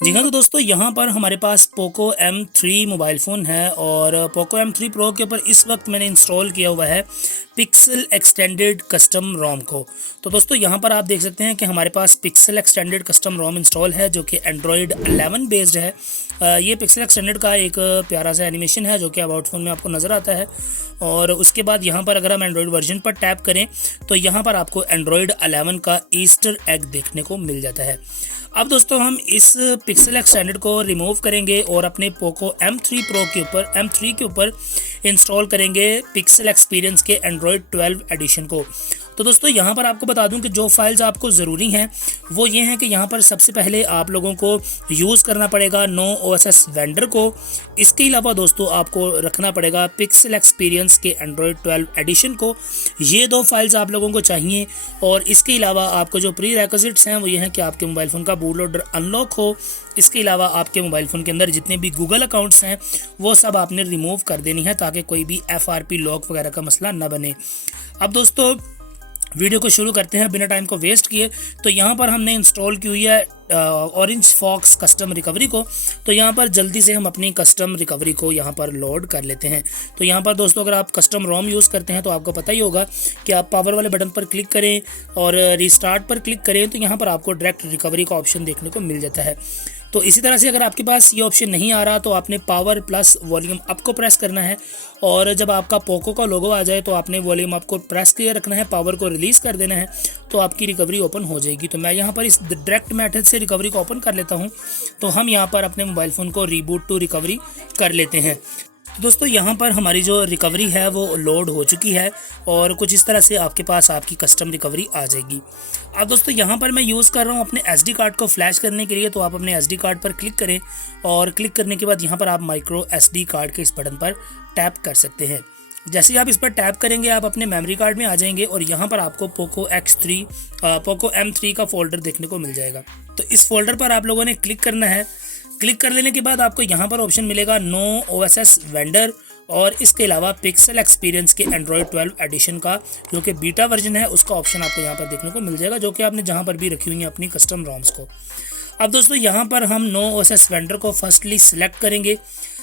जी हाँ, तो दोस्तों यहाँ पर हमारे पास पोको M3 मोबाइल फ़ोन है और पोको M3 प्रो के ऊपर इस वक्त मैंने इंस्टॉल किया हुआ है पिक्सल एक्सटेंडेड कस्टम रोम को। तो दोस्तों यहाँ पर आप देख सकते हैं कि हमारे पास Pixel extended custom ROM install है जो कि एंड्रॉयड 11 बेस्ड है। ये पिक्सल एक्सटेंडेड का एक प्यारा सा एनिमेशन है जो कि अबाउट फ़ोन में आपको नज़र आता है। और उसके बाद यहाँ पर अगर हम एंड्रॉयड वर्जन पर टैप करें तो यहाँ पर आपको एंड्रॉयड 11 का ईस्टर एग देखने को मिल जाता है। अब दोस्तों हम इस पिक्सल एक्सटेंडेड को रिमूव करेंगे और अपने पोको M3 के ऊपर इंस्टॉल करेंगे पिक्सल एक्सपीरियंस के एंड्रॉयड 12 एडिशन को। तो दोस्तों यहाँ पर आपको बता दूं कि जो फाइल्स आपको ज़रूरी हैं वो ये हैं कि यहाँ पर सबसे पहले आप लोगों को यूज़ करना पड़ेगा नो OSS वेंडर को। इसके अलावा दोस्तों आपको रखना पड़ेगा पिक्सल एक्सपीरियंस के एंड्रॉयड 12 एडिशन को। ये दो फाइल्स आप लोगों को चाहिए। और इसके अलावा आपको जो प्री रिक्विजिट्स हैं वो ये हैं कि आपके मोबाइल फ़ोन का बूट लोडर अनलॉक हो। इसके अलावा आपके मोबाइल फ़ोन के अंदर जितने भी गूगल अकाउंट्स हैं वो सब आपने रिमूव कर देनी है ताकि कोई भी FRP लॉक वगैरह का मसला ना बने। अब दोस्तों वीडियो को शुरू करते हैं बिना टाइम को वेस्ट किए। तो यहाँ पर हमने इंस्टॉल की हुई है ऑरेंज फॉक्स कस्टम रिकवरी को। तो यहाँ पर जल्दी से हम अपनी कस्टम रिकवरी को यहाँ पर लोड कर लेते हैं। तो यहाँ पर दोस्तों अगर आप कस्टम रोम यूज़ करते हैं तो आपको पता ही होगा कि आप पावर वाले बटन पर क्लिक करें और रीस्टार्ट पर क्लिक करें तो यहाँ पर आपको डायरेक्ट रिकवरी का ऑप्शन देखने को मिल जाता है। तो इसी तरह से अगर आपके पास ये ऑप्शन नहीं आ रहा तो आपने पावर प्लस वॉल्यूम अप को प्रेस करना है और जब आपका पोको का लोगो आ जाए तो आपने वॉल्यूम अप को प्रेस किए रखना है, पावर को रिलीज़ कर देना है तो आपकी रिकवरी ओपन हो जाएगी। तो मैं यहाँ पर इस डायरेक्ट मेथड से रिकवरी को ओपन कर लेता हूँ। तो हम यहाँ पर अपने मोबाइल फ़ोन को रीबूट टू रिकवरी कर लेते हैं। तो दोस्तों यहाँ पर हमारी जो रिकवरी है वो लोड हो चुकी है और कुछ इस तरह से आपके पास आपकी कस्टम रिकवरी आ जाएगी। अब दोस्तों यहाँ पर मैं यूज़ कर रहा हूँ अपने SD कार्ड को फ्लैश करने के लिए। तो आप अपने SD कार्ड पर क्लिक करें और क्लिक करने के बाद यहाँ पर आप माइक्रो SD कार्ड के इस बटन पर टैप कर सकते हैं। जैसे ही आप इस पर टैप करेंगे आप अपने मेमोरी कार्ड में आ जाएंगे और यहाँ पर आपको पोको M3 का फोल्डर देखने को मिल जाएगा। तो इस फोल्डर पर आप लोगों ने क्लिक करना है। क्लिक कर लेने के बाद आपको यहाँ पर ऑप्शन मिलेगा नो OSS वेंडर और इसके अलावा पिक्सल एक्सपीरियंस के एंड्रॉयड 12 एडिशन का जो कि बीटा वर्जन है उसका ऑप्शन आपको यहाँ पर देखने को मिल जाएगा जो कि आपने जहाँ पर भी रखी हुई है अपनी कस्टम रोम्स को। अब दोस्तों यहाँ पर हम नो OSS वेंडर को फर्स्टली सिलेक्ट करेंगे।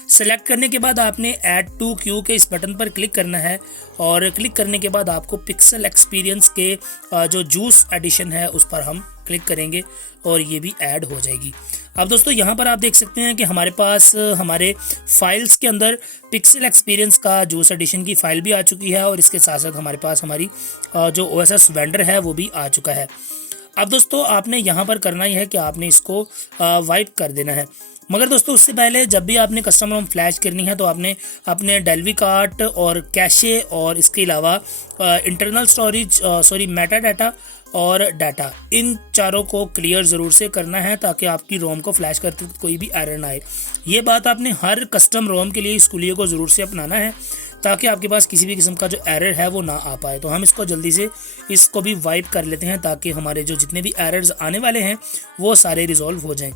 सेलेक्ट करने के बाद आपने ऐड टू क्यू के इस बटन पर क्लिक करना है और क्लिक करने के बाद आपको पिक्सल एक्सपीरियंस के जो जूस एडिशन है उस पर हम क्लिक करेंगे और ये भी ऐड हो जाएगी। अब दोस्तों यहाँ पर आप देख सकते हैं कि हमारे पास हमारे फाइल्स के अंदर पिक्सल एक्सपीरियंस का जूस एडिशन की फ़ाइल भी आ चुकी है और इसके साथ साथ हमारे पास हमारी जो OSS वेंडर है वो भी आ चुका है। अब दोस्तों आपने यहाँ पर करना ही है कि आपने इसको वाइप कर देना है। मगर दोस्तों उससे पहले जब भी आपने कस्टम रोम फ्लैश करनी है तो आपने अपने डेल्वी कार्ट और कैशे और इसके अलावा इंटरनल स्टोरेज मेटा डाटा और डाटा इन चारों को क्लियर ज़रूर से करना है ताकि आपकी रोम को फ्लैश करते वक्त कोई भी एरर ना आए। ये बात आपने हर कस्टम रोम के लिए इस कुलिये को ज़रूर से अपनाना है ताकि आपके पास किसी भी किस्म का जो एरर है वो ना आ पाए। तो हम इसको जल्दी से इसको भी वाइप कर लेते हैं ताकि हमारे जो जितने भी एरर्स आने वाले हैं वो सारे रिजॉल्व हो जाएं।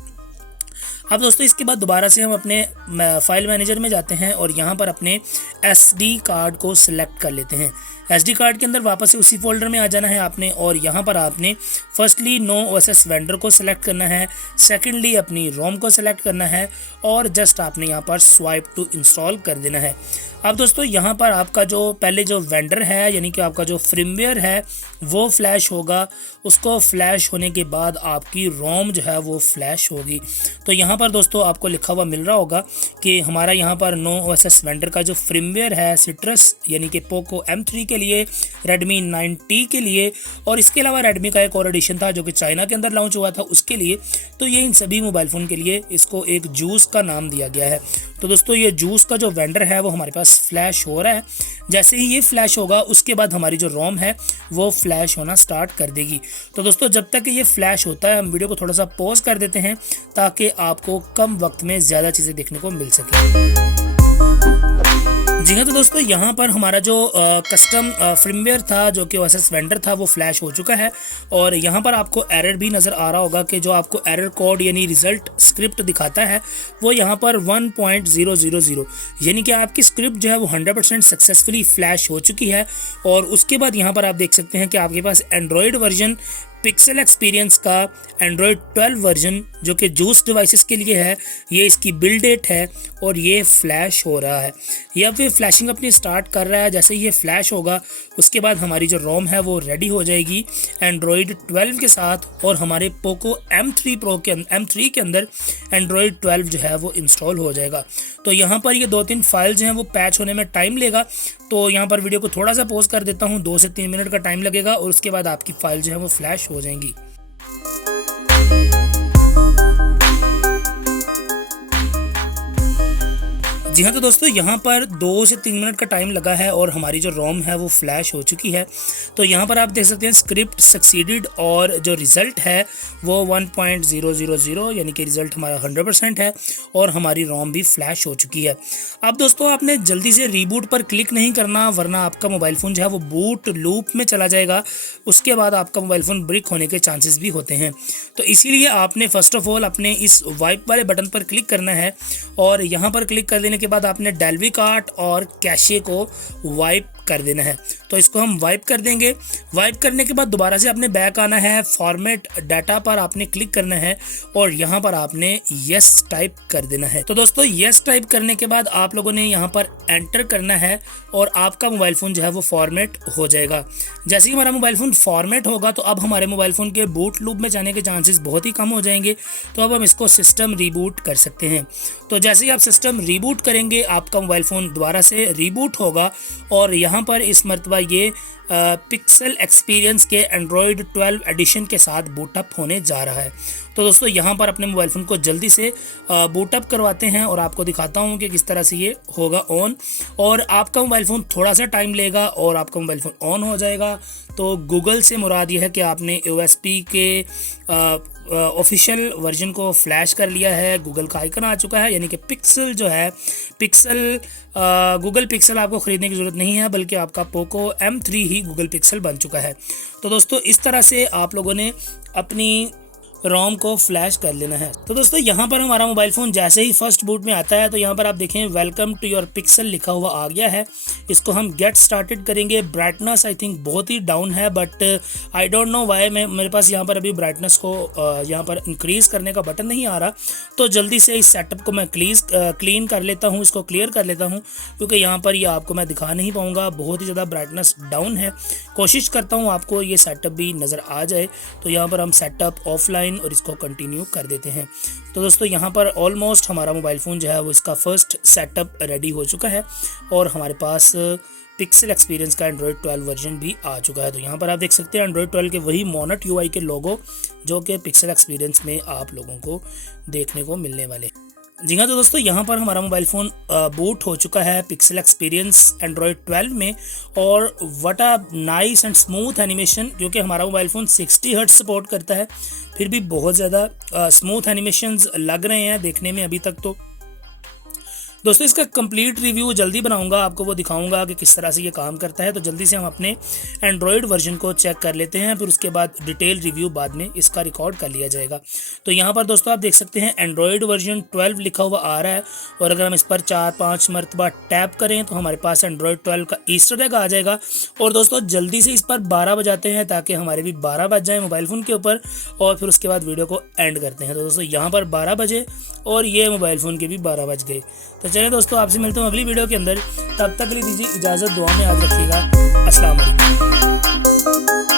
अब दोस्तों इसके बाद दोबारा से हम अपने फाइल मैनेजर में जाते हैं और यहाँ पर अपने SD कार्ड को सिलेक्ट कर लेते हैं। SD कार्ड के अंदर वापस से उसी फोल्डर में आ जाना है आपने और यहाँ पर आपने फर्स्टली नो OSS वेंडर को सिलेक्ट करना है, सेकेंडली अपनी रोम को सिलेक्ट करना है और जस्ट आपने यहाँ पर स्वाइप टू इंस्टॉल कर देना है। अब दोस्तों यहाँ पर आपका जो पहले जो वेंडर है यानी कि आपका जो फ्रीमवेयर है वो फ्लैश होगा। उसको फ्लैश होने के बाद आपकी रोम जो है वो फ्लैश होगी। तो यहाँ पर दोस्तों आपको लिखा हुआ मिल रहा होगा कि हमारा यहाँ पर नो OSS वेंडर का जो फ्रीमवेयर है सिट्रस यानी कि पोको M3 के लिए, रेडमी 9T के लिए और इसके अलावा रेडमी का एक और एडिशन था जो कि चाइना के अंदर लॉन्च हुआ था उसके लिए। तो ये इन सभी मोबाइल फ़ोन के लिए इसको एक जूस का नाम दिया गया है। तो दोस्तों ये जूस का जो वेंडर है वो हमारे पास फ्लैश हो रहा है। जैसे ही ये फ्लैश होगा उसके बाद हमारी जो रोम है वो फ्लैश होना स्टार्ट कर देगी। तो दोस्तों जब तक ये फ्लैश होता है हम वीडियो को थोड़ा सा पॉज कर देते हैं ताकि आपको कम वक्त में ज़्यादा चीज़ें देखने को मिल सके। जी हाँ, तो दोस्तों यहाँ पर हमारा जो कस्टम फ्रीमवेयर था जो कि OSS वेंडर था वो फ्लैश हो चुका है और यहाँ पर आपको एरर भी नज़र आ रहा होगा कि जो आपको एरर कोड यानी रिज़ल्ट स्क्रिप्ट दिखाता है वो यहाँ पर 1.000 यानी कि आपकी स्क्रिप्ट जो है वो 100% सक्सेसफुली फ्लैश हो चुकी है। और उसके बाद यहाँ पर आप देख सकते हैं कि आपके पास एंड्रॉयड वर्जन पिक्सल एक्सपीरियंस का एंड्रॉयड 12 वर्जन जो कि जूस डिवाइसेस के लिए है, ये इसकी बिल्ड डेट है और ये फ्लैश हो रहा है। ये अब ये फ्लैशिंग अपनी स्टार्ट कर रहा है। जैसे ही ये फ्लैश होगा उसके बाद हमारी जो रोम है वो रेडी हो जाएगी एंड्रॉयड 12 के साथ, और हमारे पोको M3 के अंदर एंड्रॉयड 12 जो है वो इंस्टॉल हो जाएगा। तो यहाँ पर ये 2-3 फाइल जो हैं वो पैच होने में टाइम लेगा, तो यहाँ पर वीडियो को थोड़ा सा पॉज कर देता हूँ, 2 से 3 मिनट का टाइम लगेगा और उसके बाद आपकी फाइल जो है वो फ्लैश हो जाएंगी। जी हाँ, तो दोस्तों यहाँ पर 2 से 3 मिनट का टाइम लगा है और हमारी जो रोम है वो फ्लैश हो चुकी है। तो यहाँ पर आप देख सकते हैं स्क्रिप्ट सक्सीडेड और जो रिज़ल्ट है वो 1.000 यानी कि रिज़ल्ट हमारा 100% है और हमारी रोम भी फ्लैश हो चुकी है। अब दोस्तों आपने जल्दी से रीबूट पर क्लिक नहीं करना, वरना आपका मोबाइल फ़ोन जो है वो बूट लूप में चला जाएगा। उसके बाद आपका मोबाइल फ़ोन ब्रिक होने के चांसेस भी होते हैं। तो इसीलिए आपने फ़र्स्ट ऑफ ऑल अपने इस वाइप वाले बटन पर क्लिक करना है और यहाँ पर क्लिक कर देने के बाद आपने डेल्वी कार्ट और कैशे को वाइप कर देना है। तो इसको हम वाइप कर देंगे। वाइप करने के बाद दोबारा से आपने बैक आना है, फॉर्मेट डाटा पर आपने क्लिक करना है और यहाँ पर आपने यस टाइप कर देना है। तो दोस्तों यस टाइप करने के बाद आप लोगों ने यहाँ पर एंटर करना है और आपका मोबाइल फ़ोन जो है वो फॉर्मेट हो जाएगा। जैसे कि हमारा मोबाइल फ़ोन फॉर्मेट होगा तो अब हमारे मोबाइल फ़ोन के बूट लूप में जाने के चांसेस बहुत ही कम हो जाएंगे। तो अब हम इसको सिस्टम रीबूट कर सकते हैं। तो जैसे ही आप सिस्टम रीबूट करेंगे आपका मोबाइल फ़ोन दोबारा से रीबूट होगा और यहाँ पर इस मरतबा ये पिक्सल एक्सपीरियंस के एंड्रॉयड 12 एडिशन के साथ बूटअप होने जा रहा है। तो दोस्तों यहाँ पर अपने मोबाइल फ़ोन को जल्दी से बूटअप करवाते हैं और आपको दिखाता हूँ कि किस तरह से ये होगा ऑन, और आपका मोबाइल फ़ोन थोड़ा सा टाइम लेगा और आपका मोबाइल फ़ोन ऑन हो जाएगा। तो गूगल से मुराद ये है कि आपने OSP के ऑफिशियल वर्जन को फ्लैश कर लिया है। गूगल का आइकन आ चुका है, यानी कि पिक्सल जो है गूगल पिक्सल आपको ख़रीदने की ज़रूरत नहीं है, बल्कि आपका पोको M3 ही गूगल पिक्सल बन चुका है। तो दोस्तों इस तरह से आप लोगों ने अपनी रोम को फ्लैश कर लेना है। तो दोस्तों यहाँ पर हमारा मोबाइल फ़ोन जैसे ही फर्स्ट बूट में आता है तो यहाँ पर आप देखें वेलकम टू योर पिक्सल लिखा हुआ आ गया है। इसको हम गेट स्टार्टेड करेंगे। ब्राइटनेस आई थिंक बहुत ही डाउन है, but I don't know why मेरे पास यहाँ पर अभी ब्राइटनेस को यहाँ पर इंक्रीज़ करने का बटन नहीं आ रहा। तो जल्दी से इस सेटअप को मैं क्लीन कर लेता हूँ, इसको क्लियर कर लेता हूँ, क्योंकि यहाँ पर ये आपको मैं दिखा नहीं पाऊँगा, बहुत ही ज़्यादा ब्राइटनेस डाउन है। कोशिश करता हूँ आपको ये सेटअप भी नज़र आ जाए। तो यहाँ पर हम सेटअप ऑफलाइन और इसको कंटिन्यू कर देते हैं। तो दोस्तों यहाँ पर ऑलमोस्ट हमारा मोबाइल फ़ोन जो है वो इसका फर्स्ट सेटअप रेडी हो चुका है और हमारे पास पिक्सल एक्सपीरियंस का एंड्रॉयड 12 वर्जन भी आ चुका है। तो यहाँ पर आप देख सकते हैं एंड्रॉयड 12 के वही मोनेट UI के लोगो जो कि पिक्सल एक्सपीरियंस में आप लोगों को देखने को मिलने वाले। जी हाँ, तो दोस्तों यहाँ पर हमारा मोबाइल फ़ोन बूट हो चुका है पिक्सल एक्सपीरियंस एंड्रॉयड 12 में, और what a nice and smooth animation, क्योंकि हमारा मोबाइल फ़ोन 60 हर्ट्ज सपोर्ट करता है, फिर भी बहुत ज़्यादा स्मूथ एनिमेशंस लग रहे हैं देखने में अभी तक। तो दोस्तों इसका कंप्लीट रिव्यू जल्दी बनाऊंगा, आपको वो दिखाऊंगा कि किस तरह से ये काम करता है। तो जल्दी से हम अपने एंड्रॉयड वर्जन को चेक कर लेते हैं, फिर उसके बाद डिटेल रिव्यू बाद में इसका रिकॉर्ड कर लिया जाएगा। तो यहाँ पर दोस्तों आप देख सकते हैं एंड्रॉयड वर्जन 12 लिखा हुआ आ रहा है, और अगर हम इस पर 4-5 मरतबा टैप करें तो हमारे पास एंड्रॉयड 12 का ईस्टर एग आ जाएगा। और दोस्तों जल्दी से इस पर 12 बजाते हैं ताकि हमारे भी 12 बज जाए मोबाइल फ़ोन के ऊपर, और फिर उसके बाद वीडियो को एंड करते हैं। तो दोस्तों यहाँ पर 12 बजे और ये मोबाइल फ़ोन के भी 12 बज गए। तो चलिए दोस्तों आपसे मिलता हूँ अगली वीडियो के अंदर, तब तक के लिए दीजिए इजाज़त, दुआ में याद रखिएगा। अस्सलाम वालेकुम।